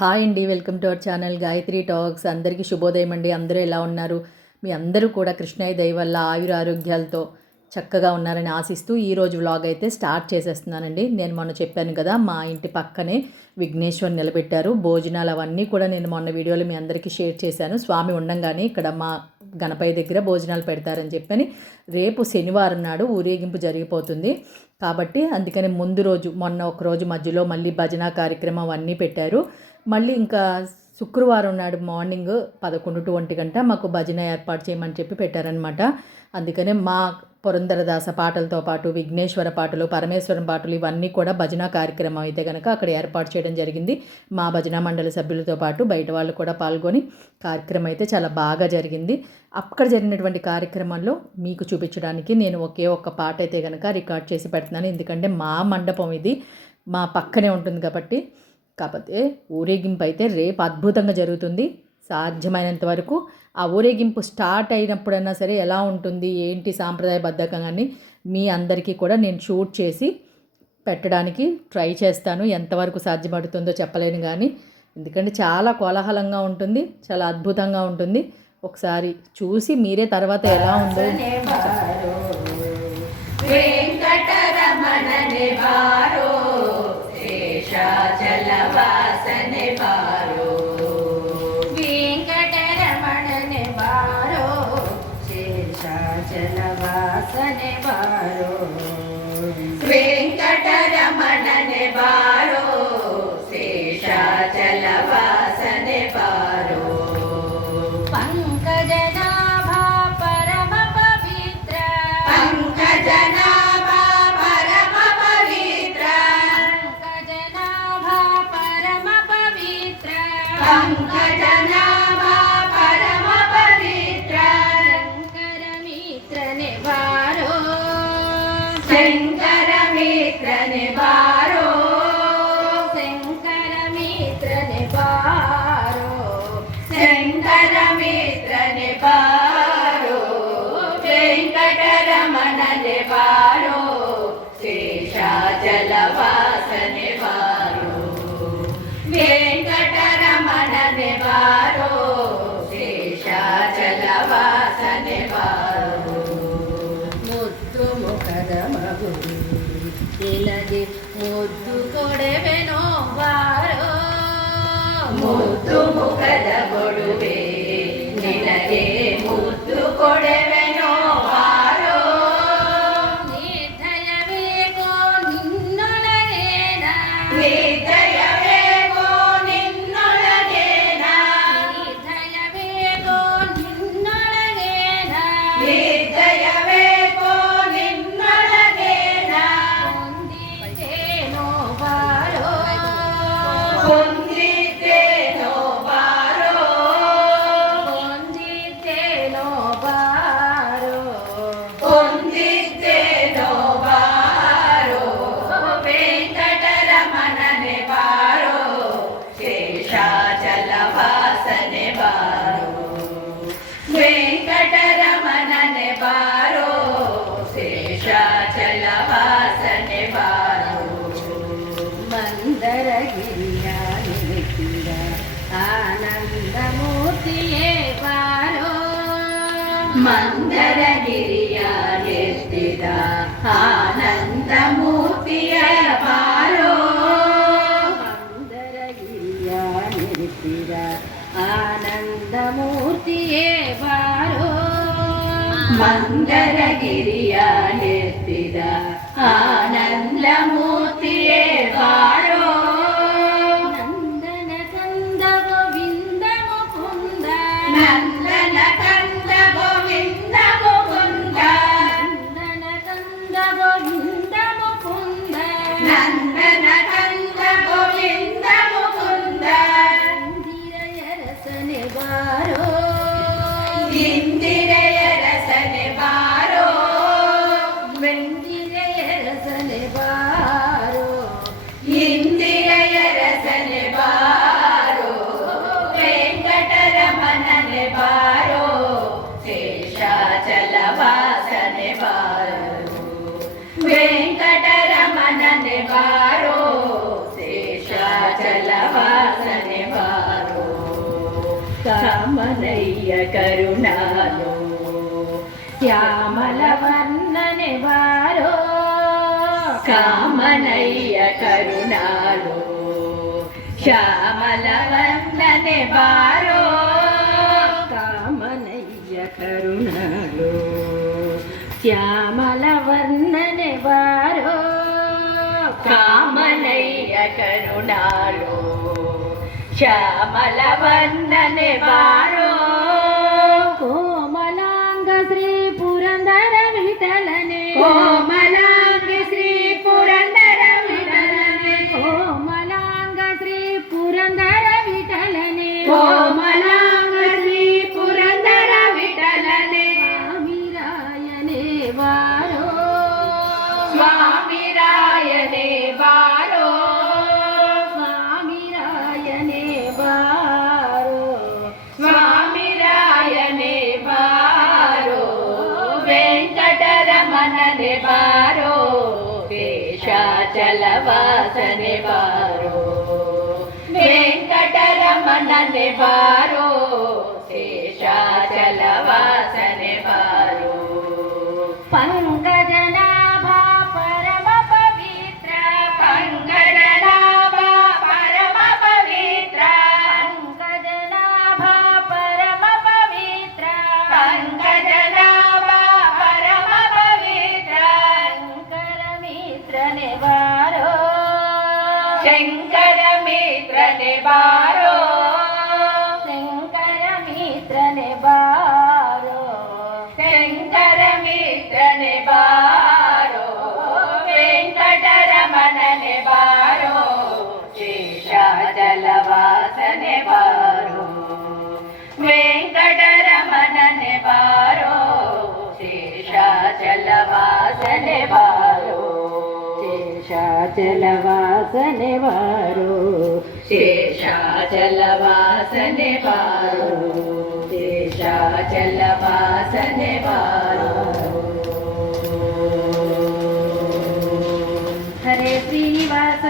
హాయ్ అండి, welcome to our channel Gayatri టాక్స్. అందరికీ శుభోదయం అండి. అందరూ ఎలా ఉన్నారు? మీ అందరూ కూడా కృష్ణయ్య దయ వల్ల ఆయుర ఆరోగ్యాలతో చక్కగా ఉన్నారని ఆశిస్తూ ఈరోజు వ్లాగ్ అయితే స్టార్ట్ చేసేస్తున్నానండి. నేను మొన్న చెప్పాను కదా, మా ఇంటి పక్కనే విఘ్నేశ్వర్ నిలబెట్టారు. భోజనాలు అవన్నీ కూడా నేను మొన్న వీడియోలో మీ అందరికీ షేర్ చేశాను. స్వామి ఉండంగానే ఇక్కడ మా గణపయ్య దగ్గర భోజనాలు పెడతారని చెప్పని, రేపు శనివారం నాడు ఊరేగింపు జరిగిపోతుంది కాబట్టి అందుకని ముందు రోజు మొన్న ఒక రోజు మధ్యలో మళ్ళీ భజన కార్యక్రమం అవన్నీ పెట్టారు. మళ్ళీ ఇంకా శుక్రవారం నాడు మార్నింగ్ 11 to 1 గంట మాకు భజన ఏర్పాటు చేయమని చెప్పి పెట్టారనమాట. అందుకనే మా పురంధరదాస పాటలతో పాటు విఘ్నేశ్వర పాటలు, పరమేశ్వరం పాటలు ఇవన్నీ కూడా భజన కార్యక్రమం అయితే కనుక అక్కడ ఏర్పాటు చేయడం జరిగింది. మా భజన మండలి సభ్యులతో పాటు బయట వాళ్ళు కూడా పాల్గొని కార్యక్రమం అయితే చాలా బాగా జరిగింది. అక్కడ జరిగినటువంటి కార్యక్రమంలో మీకు చూపించడానికి నేను ఒకే ఒక్క పాట అయితే కనుక రికార్డ్ చేసి పెడుతున్నాను. ఎందుకంటే మా మండపం ఇది మా పక్కనే ఉంటుంది కాబట్టి. కాకపోతే ఊరేగింపు అయితే రేపు అద్భుతంగా జరుగుతుంది. సాధ్యమైనంత వరకు ఆ ఊరేగింపు స్టార్ట్ అయినప్పుడైనా సరే ఎలా ఉంటుంది ఏంటి సాంప్రదాయబద్ధంగాని మీ అందరికీ కూడా నేను షూట్ చేసి పెట్టడానికి ట్రై చేస్తాను. ఎంతవరకు సాధ్యపడుతుందో చెప్పలేను కానీ, ఎందుకంటే చాలా కోలాహలంగా ఉంటుంది, చాలా అద్భుతంగా ఉంటుంది. ఒకసారి చూసి మీరే తర్వాత ఎలా ఉందో చలవాసనే బారో వెంకటరమణనే బారో శేషాచలవాసనే బారో వెంకటరమణనే బారో శేషాచలవాసనే బారో పంకజనాభా పరమ పవిత్ర పంకజనాభా పరమ పవిత్ర పంకజనాభా పరమ పవిత్ర శంకర మిత్రనే బారో శంకర మిత్రనే బారో శంకర మిత్రనే బారో శంకర మిత్రనే బారో వెంకటరమణనే బారో శేషాచలవాసనే బారో వెంకటరమణనే బారో శేషాచలవాసనే బారో ముద్దు ముఖద మగు ఇలది ముద్దు కొడవెనో బారో ముద్దు ముఖద కొడువే నిలగే ముద్దు కొడవెనో బారో నిర్దయవేగో నిన్నొలగేనా నిర్దయవేగో నిన్నొలగేనా నిర్దయవేగో నిన్నొలగేనా నిర్దయవేగో నిన్నొలగేనా పొందితేనో బారో పొందితేనో బారో పొందితేనో బారో పొందితేనో బారో వెంకటరమణనే బారో శేషాచలవాసనే బారో వెంకటరమణనే బారో శేషాచలవాసనే బారో మందరగిరియానికిర ఆనందమూర్తియే బారో మందరగిరియానికిర ఆనందమూర్తియే బారో మందరగిరియానికిర ఆనందమూర్తియే బారో మందరగిరియానికిర ఆనందమూర్తియే బారో నందన కంద గోవింద ముకుంద నందన కంద గోవింద ముకుంద నందన కంద గోవింద ముకుంద నందన కంద గోవింద ముకుంద ఇందిరయ రసనే బారో ఇందిరయ రసనే బారో వెందిరయ రసనే బారో ಕಾಮನಯ್ಯ ಕರುಣಾಲೋ ಶ್ಯಾಮಲ ವರ್ಣನೆ ಬಾರೋ ಕಾಮನಯ್ಯ ಕರುಣಾಲೋ ಶ್ಯಾಮಲ ವರ್ಣನೆ ಬಾರೋ ಕಾಮನಯ್ಯ ಕರುಣಾಲೋ ಶ್ಯಾಮಲ ವರ್ಣನೆ ಬಾರೋ ಕಾಮನಯ್ಯ ಕರುಣಾಲೋ ಶ್ಯಾಮಲ ವರ್ಣನೆ ಬಾರೋ ಕೋಮಲಾಂಗ ಶ್ರೀ ಪುರಂದರ ವಿಠಲನೆ ಕೋಮಲಾಂಗ ಶ್ರೀ ಪುರಂದರ ವಿಠಲನೆ ಕೋಮಲಾಂಗ ಶ್ರೀ ಪುರಂದರ ವಿಠಲನೆ ಕೋಮಲಾಂಗ ಶ್ರೀ ಪುರಂದರ ವಿಠಲನೆ ಸ್ವಾಮಿರಾಯನೇ ಬಾರೋ ಸ್ವಾಮಿರಾಯನೇ ಬಾರೋ ಸ್ವಾಮಿರಾಯನೇ ಬಾರೋ ಸ್ವಾಮಿರಾಯನೇ ಬಾರೋ ವೆಂಕಟರಮಣನೆ ಬಾರೋ ಶೇಷಾಚಲವಾಸನೆ ಬಾರೋ ವೆಂಕಟರಮಣನೆ ಬಾರೋ ಶೇಷಾಚಲವಾಸನೆ ಬಾರೋ ಪಂಕಜನಾಭ ಪರಮ ಪವಿತ್ರ ಪಂಕಜನಾಭ ಪರಮ ಪವಿತ್ರ ಪಂಕಜನಾಭ ಪರಮ ಪವಿತ್ರ ಪಂಕಜನಾಭ ಪರಮ ಪವಿತ್ರ ಶಂಕರ ಮಿತ್ರನೆ ಬಾರೋ ಶಂಕರ ಮಿತ್ರನೆ ಬಾರೋ ಶಂಕರ ಮಿತ್ರನೆ ಬಾರೋ ಶಂಕರ ಮಿತ್ರನೆ ಬಾರೋ ವೆಂಕಟರಮಣನೆ ಬಾರೋ ಶೇಷಾಚಲವಾಸನೆ ಬಾರೋ ವೆಂಕಟರಮಣನೆ ಬಾರೋ ಶೇಷಾಚಲವಾಸನೆ ಬಾರೋ ಶೇಷಾಚಲವಾಸನೆ ಬಾರೋ ಶೇಷಾಚಲವಾಸನೆ ಬಾರೋ ಶೇಷಾಚಲವಾಸನೆ ಬಾರೋ ಹರೇ ಶ್ರೀನಿವಾಸ